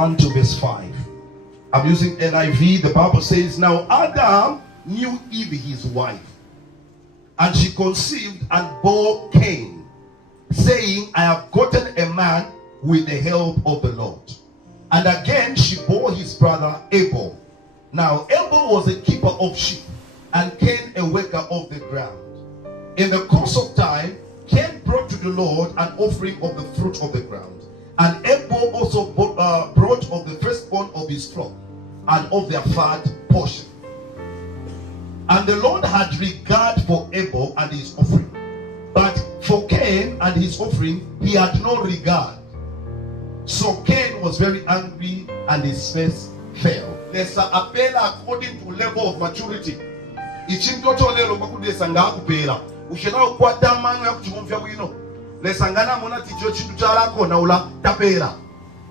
1 to verse 5. I'm using NIV. The Bible says, now Adam knew Eve his wife, and she conceived and bore Cain, saying, I have gotten a man with the help of the Lord. And again she bore his brother Abel. Now Abel was a keeper of sheep, and Cain a worker of the ground. In the course of time, Cain brought to the Lord an offering of the fruit of the ground, and Abel also brought of the firstborn of his flock and of their fat portion. And the Lord had regard for Abel and his offering, but for Cain and his offering he had no regard. So Cain was very angry and his face fell. There's a appeal according to level of maturity. Ichimtoto lelo bakudesa ngakupela. Ushaka ukwata manu ya kuchumvya wino. Lesangana mona ticho chintu charako na ula tapela.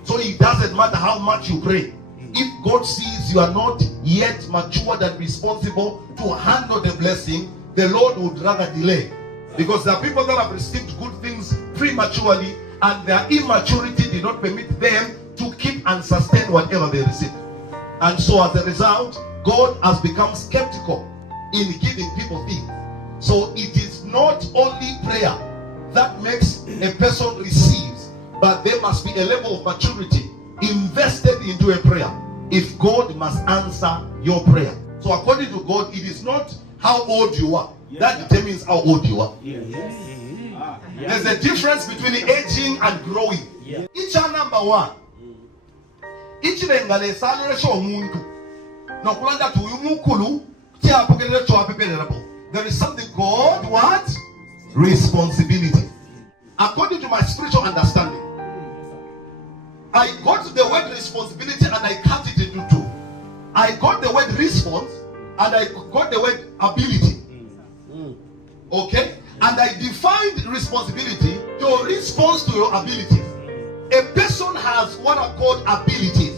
So it doesn't matter how much you pray. If God sees you are not yet matured and responsible to handle the blessing, the Lord would rather delay. Because there are people that have received good things prematurely, and their immaturity did not permit them to keep and sustain whatever they received. And so as a result, God has become skeptical in giving people things. So it is not only prayer that makes a person receives, but there must be a level of maturity invested into a prayer if God must answer your prayer. So according to God, it is not how old you are that determines how old you are. There's a difference between aging and growing. Each are number one. Each lengale salary show umuntu. No kulanda tu umukulu tia pokelele cho apepelelabo. There is something called what? Responsibility. According to my spiritual understanding, I got the word responsibility and I cut it into two. I got the word response and I got the word ability. Okay? And I defined responsibility, your response to your abilities. A person has what are called abilities.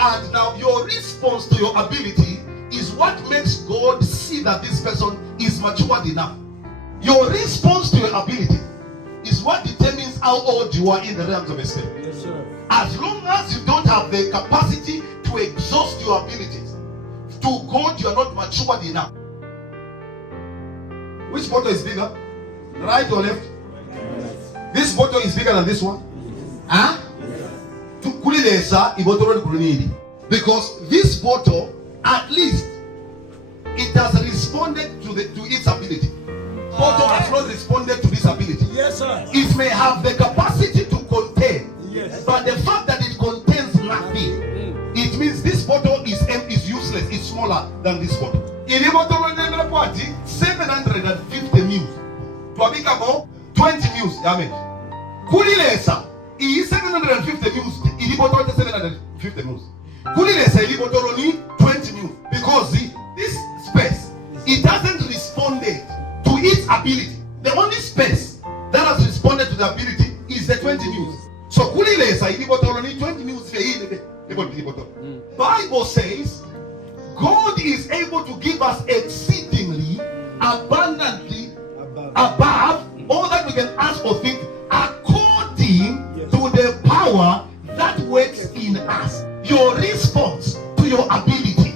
And now your response to your ability is what makes God see that this person is matured enough. Your response to your ability is what determines how old you are in the realms of the spirit. Yes, sir. As long as you don't have the capacity to exhaust your abilities, to God you are not matured enough. Which bottle is bigger? Right or left? Right. This bottle is bigger than this one? Huh? Because this bottle, at least, it has responded to its ability. Bottle has not responded to this ability. Yes, sir. It may have the capacity to contain, yes, but the fact that it contains nothing, it means this bottle is useless. It's smaller than this bottle. In the bottle, 750 mils. To a big about 20 mils. Amen. Kulilesa is 750 mils. In the bottle, 750 mils. Kulilesa in the bottle only 20 mils. Because this space, it hasn't responded to its ability. The only space that has responded to the ability is the 20 mils. So kulilesa in the bottle only 20 mils. Bible says God is able to give us exceedingly abundantly above all that we can ask or think, according to the power that works in us. Your response to your ability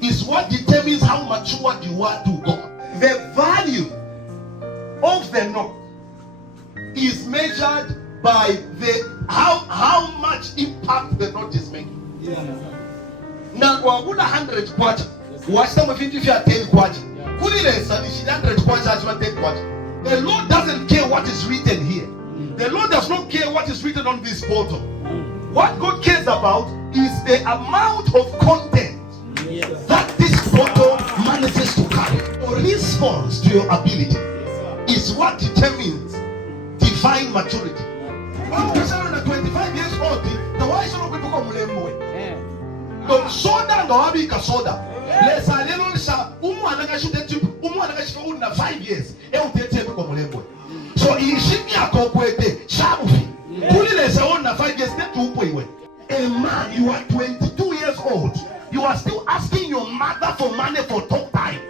is what determines how matured you are to God. The value of the knot is measured by how much impact the knot is making. Na kwa kuna 100 kwacha, washita mfinti fia 10 kwacha. Kulilesa ni 100 kwacha achima 10 kwacha. The Lord doesn't care what is written here. The Lord does not care what is written on this bottle. What God cares about is the amount of content that this bottle manages to carry. Your response to your ability is what determines divine maturity. When you're 25 years old, the wise of people come to soda ndo abika soda. Lesa lelo lisa anakashute tip anakashika 5 years. Utete kwa mulembwe. So ishimi akokwete shabufi. Kulilesa una 5 years tetu upo iwe. A man, you are 22 years old. You are still asking your mother for money for talk time.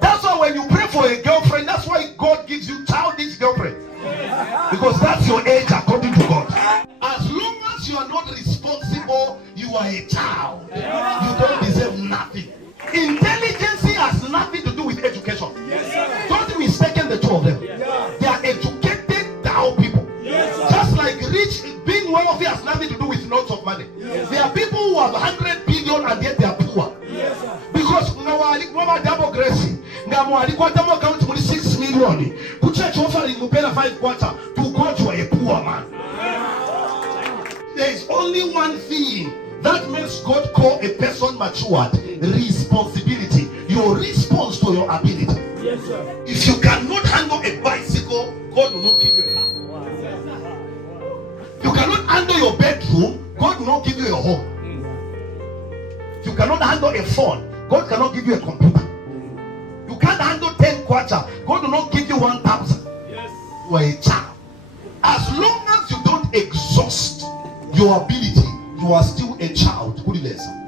That's why when you pray for a girlfriend, that's why God gives you childish girlfriend. Because that's your age according to God. As long as as you are not responsible, you are a child. You don't deserve nothing. Intelligence has nothing to do with education. Don't mistake the two of them. They are educated down people. Just like rich, being wealthy has nothing to do with lots of money. There are people who have 100 billion and yet they are poor. Because double grace, 6 million. Put church offering 5 quarter to God, you are a poor man. There is only one thing that makes God call a person matured: responsibility. Your response to your ability. If you cannot handle a bicycle, God will not give you a car. You cannot handle your bedroom, God will not give you a home. If you cannot handle a phone, God cannot give you a computer. You can't handle 10 quarter, God will not give you 1,000. You are a child. As long as you don't exhaust your ability, you are still a child. Good lesson.